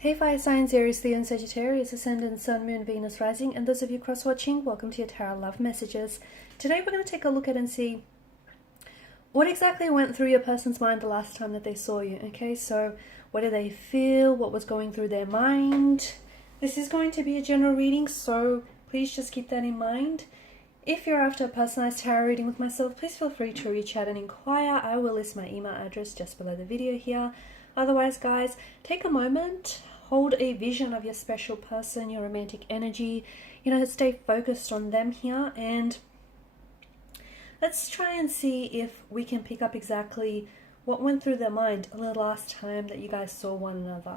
Hey fire signs, Aries, Leo and Sagittarius, Ascendant, Sun, Moon, Venus, Rising, and those of you cross-watching, welcome to your Tarot Love Messages. Today we're going to take a look at and see what exactly went through your person's mind the last time that they saw you, okay? So what did they feel? What was going through their mind? This is going to be a general reading, so please just keep that in mind. If you're after a personalized tarot reading with myself, please feel free to reach out and inquire. I will list my email address just below the video here. Otherwise, guys, take a moment, hold a vision of your special person, your romantic energy, stay focused on them here, and let's try and see if we can pick up exactly what went through their mind the last time that you guys saw one another.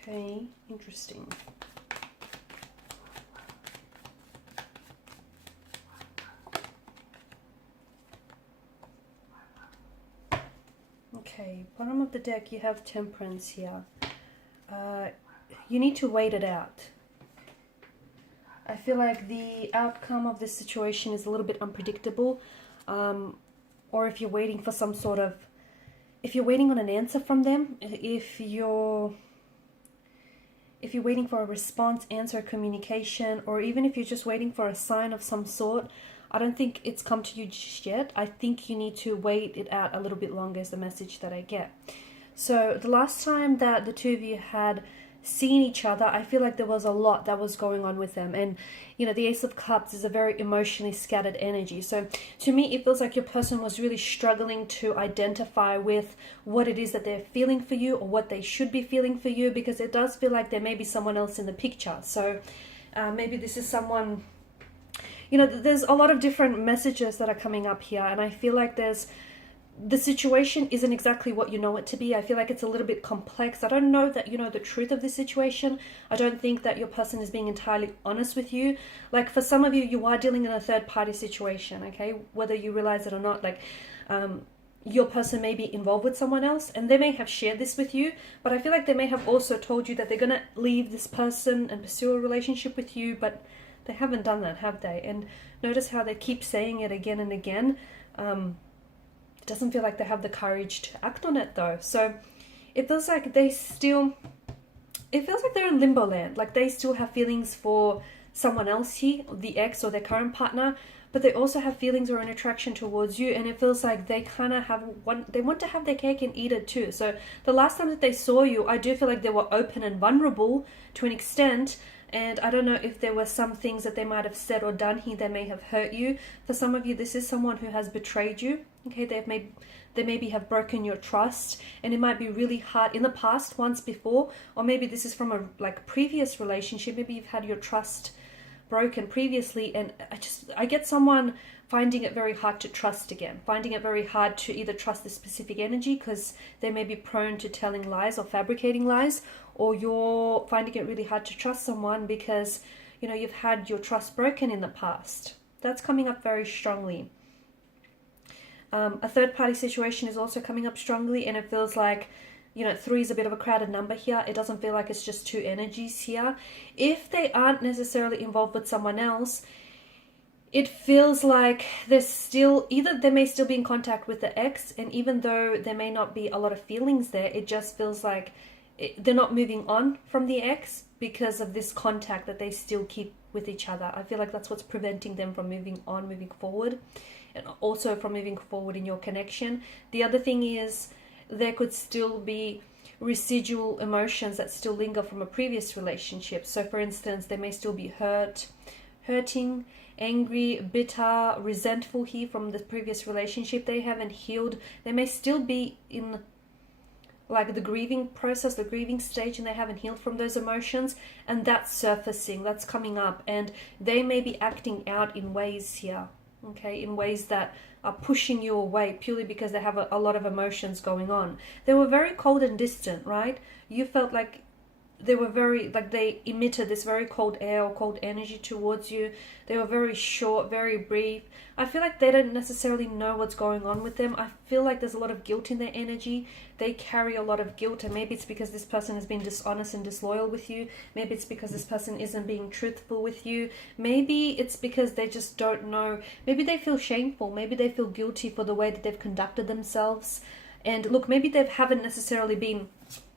Okay, interesting. Okay, bottom of the deck you have Temperance here. You need to wait it out. I feel like the outcome of this situation is a little bit unpredictable, or if you're waiting for some sort of, if you're waiting on an answer from them, if you're waiting for a response, answer, communication, or even if you're just waiting for a sign of some sort, I don't think it's come to you just yet. I think you need to wait it out a little bit longer is the message that I get. So the last time that the two of you had seen each other, I feel like there was a lot that was going on with them. And, the Ace of Cups is a very emotionally scattered energy. So to me, it feels like your person was really struggling to identify with what it is that they're feeling for you or what they should be feeling for you, because it does feel like there may be someone else in the picture. So maybe this is someone, there's a lot of different messages that are coming up here. And I feel like the situation isn't exactly what you know it to be. I feel like it's a little bit complex. I don't know that you know the truth of this situation. I don't think that your person is being entirely honest with you. Like for some of you, you are dealing in a third party situation, okay? Whether you realize it or not, like your person may be involved with someone else and they may have shared this with you, but I feel like they may have also told you that they're going to leave this person and pursue a relationship with you, but they haven't done that, have they? And notice how they keep saying it again and again. Doesn't feel like they have the courage to act on it though. So it feels like they're in limbo land. Like they still have feelings for someone else here, the ex or their current partner, but they also have feelings or an attraction towards you. And it feels like they kind of they want to have their cake and eat it too. So the last time that they saw you, I do feel like they were open and vulnerable to an extent. And I don't know if there were some things that they might have said or done here that may have hurt you. For some of you, this is someone who has betrayed you. Okay, they maybe have broken your trust, and it might be really hard in the past, once before, or maybe this is from a previous relationship. Maybe you've had your trust broken previously, and I get someone finding it very hard to trust again, finding it very hard to either trust this specific energy because they may be prone to telling lies or fabricating lies, or you're finding it really hard to trust someone because you've had your trust broken in the past. That's coming up very strongly. A third party situation is also coming up strongly, and it feels like 3 is a bit of a crowded number here. It doesn't feel like it's just two energies here. If they aren't necessarily involved with someone else, it feels like they may still be in contact with the ex, and even though there may not be a lot of feelings there, it just feels like they're not moving on from the ex because of this contact that they still keep with each other. I feel like that's what's preventing them from moving forward, and also from moving forward in your connection. The other thing is there could still be residual emotions that still linger from a previous relationship. So for instance, they may still be hurting, angry, bitter, resentful here from the previous relationship. They haven't healed. They may still be in the grieving process, the grieving stage, and they haven't healed from those emotions, and that's surfacing, that's coming up, and they may be acting out in ways here okay, in ways that are pushing you away purely because they have a lot of emotions going on. They were very cold and distant, right? You felt like they were very, like they emitted this very cold air or cold energy towards you. They were very short, very brief. I feel like they don't necessarily know what's going on with them. I feel like there's a lot of guilt in their energy. They carry a lot of guilt, and maybe it's because this person has been dishonest and disloyal with you. Maybe it's because this person isn't being truthful with you. Maybe it's because they just don't know. Maybe they feel shameful. Maybe they feel guilty for the way that they've conducted themselves. And look, maybe they haven't necessarily been,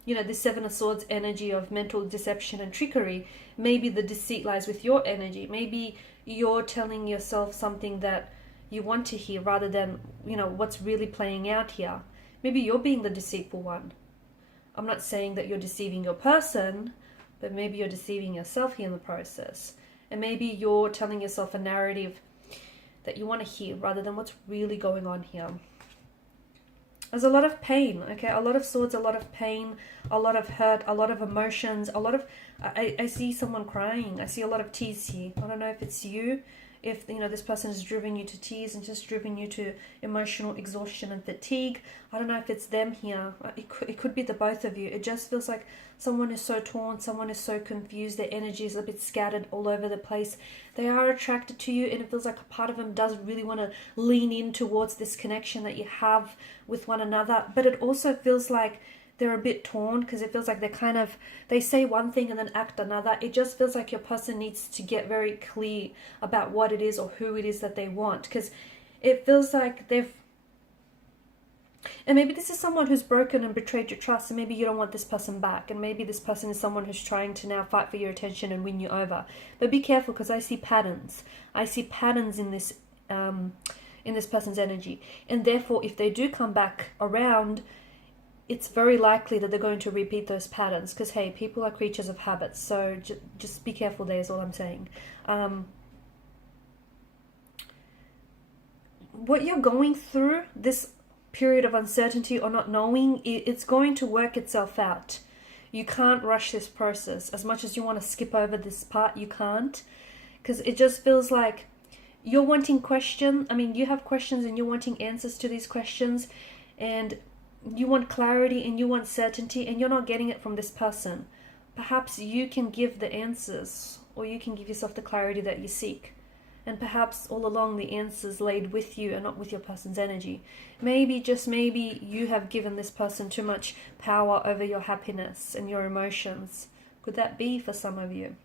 you know, the Seven of Swords energy of mental deception and trickery. Maybe the deceit lies with your energy. Maybe you're telling yourself something that you want to hear rather than, you know, what's really playing out here. Maybe you're being the deceitful one. I'm not saying that you're deceiving your person, but maybe you're deceiving yourself here in the process. And maybe you're telling yourself a narrative that you want to hear rather than what's really going on here. There's a lot of pain, okay? A lot of swords, a lot of pain, a lot of hurt, a lot of emotions, a lot of... I see someone crying. I see a lot of tears here. I don't know if it's you, if, you know, this person has driven you to tears and just driven you to emotional exhaustion and fatigue. I don't know if it's them here. It could be the both of you. It just feels like someone is so torn, someone is so confused, their energy is a bit scattered all over the place. They are attracted to you, and it feels like a part of them does really want to lean in towards this connection that you have with one another. But it also feels like they're a bit torn, because it feels like they say one thing and then act another. It just feels like your person needs to get very clear about what it is or who it is that they want, because it feels like they've... And maybe this is someone who's broken and betrayed your trust, and maybe you don't want this person back, and maybe this person is someone who's trying to now fight for your attention and win you over. But be careful, because I see patterns. I see patterns in this person's energy, and therefore if they do come back around, it's very likely that they're going to repeat those patterns, because hey, people are creatures of habits. So just be careful there is all I'm saying. What you're going through, this period of uncertainty or not knowing, it's going to work itself out. You can't rush this process. As much as you want to skip over this part, you can't, because it just feels like you're wanting you have questions and you're wanting answers to these questions, and you want clarity and you want certainty, and you're not getting it from this person. Perhaps you can give the answers, or you can give yourself the clarity that you seek. And perhaps all along the answers laid with you and not with your person's energy. Maybe, just maybe, you have given this person too much power over your happiness and your emotions. Could that be for some of you?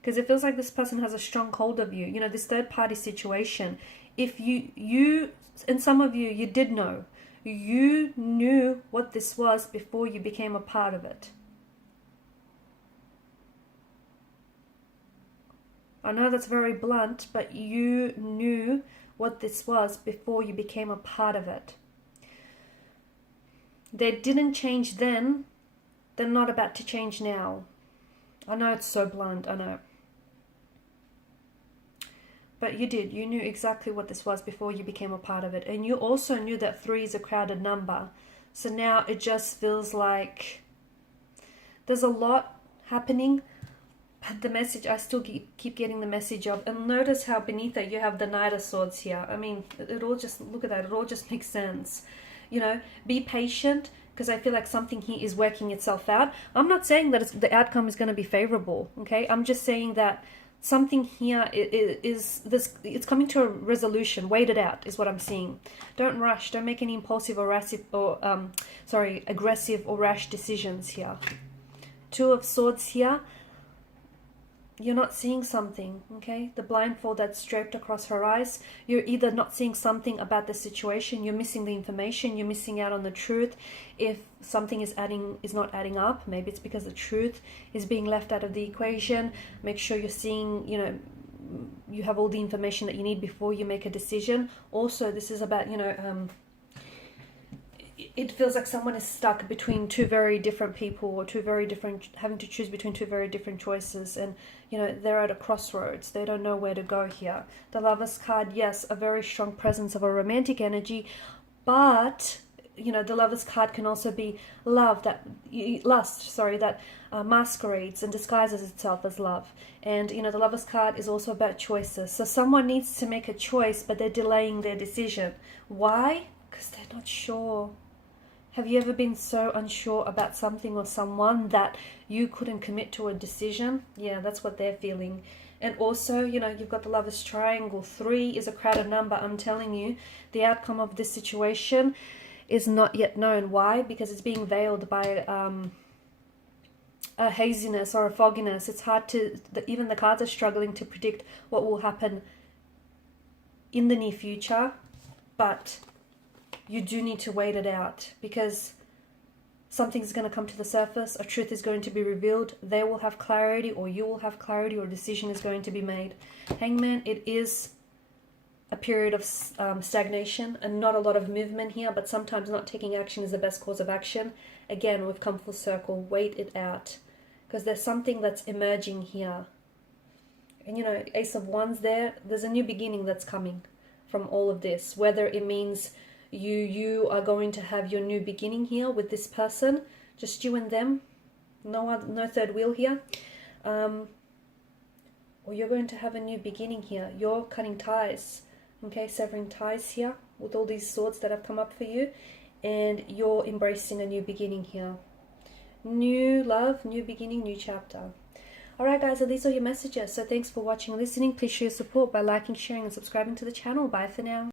Because it feels like this person has a strong hold of you. You know, this third party situation. If you and some of you did know. You knew what this was before you became a part of it. I know that's very blunt, but you knew what this was before you became a part of it. They didn't change then. They're not about to change now. I know it's so blunt, I know. But you did. You knew exactly what this was before you became a part of it. And you also knew that 3 is a crowded number. So now it just feels like there's a lot happening. But the message, I still keep getting the message of, and notice how beneath it you have the Knight of Swords here. I mean, it all just, look at that, it all just makes sense. You know, be patient, because I feel like something here is working itself out. I'm not saying that the outcome is going to be favorable, okay? I'm just saying that something here it's coming to a resolution. Wait it out is what I'm seeing. Don't rush. Don't make any impulsive or aggressive or rash decisions here. 2 of Swords here. You're not seeing something, okay? The blindfold that's draped across her eyes. You're either not seeing something about the situation, you're missing the information, you're missing out on the truth. If something is not adding up, maybe it's because the truth is being left out of the equation. Make sure you're seeing, you know, you have all the information that you need before you make a decision. Also, this is about, you know, it feels like someone is stuck between 2 very different people, or having to choose between 2 very different choices, and you know, they're at a crossroads. They don't know where to go here. The Lovers card, yes, a very strong presence of a romantic energy, but the Lovers card can also be love, that masquerades and disguises itself as love. And the Lovers card is also about choices. So someone needs to make a choice, but they're delaying their decision. Why? Because they're not sure. Have you ever been so unsure about something or someone that you couldn't commit to a decision? Yeah, that's what they're feeling. And also, you've got the Lovers triangle. 3 is a crowded number. I'm telling you, the outcome of this situation is not yet known. Why? Because it's being veiled by a haziness or a fogginess. It's hard to, even the cards are struggling to predict what will happen in the near future. But you do need to wait it out, because something's going to come to the surface, a truth is going to be revealed, they will have clarity, or you will have clarity, or a decision is going to be made. Hangman, it is a period of stagnation and not a lot of movement here, but sometimes not taking action is the best course of action. Again, we've come full circle. Wait it out, because there's something that's emerging here. And Ace of Wands there's a new beginning that's coming from all of this, whether it means you are going to have your new beginning here with this person, just you and them, no third wheel here, or you're going to have a new beginning here. You're cutting ties, okay, severing ties here with all these swords that have come up for you, and you're embracing a new beginning here. New love, new beginning, new chapter. Alright guys, so these are your messages. So thanks for watching and listening. Please show your support by liking, sharing and subscribing to the channel. Bye for now.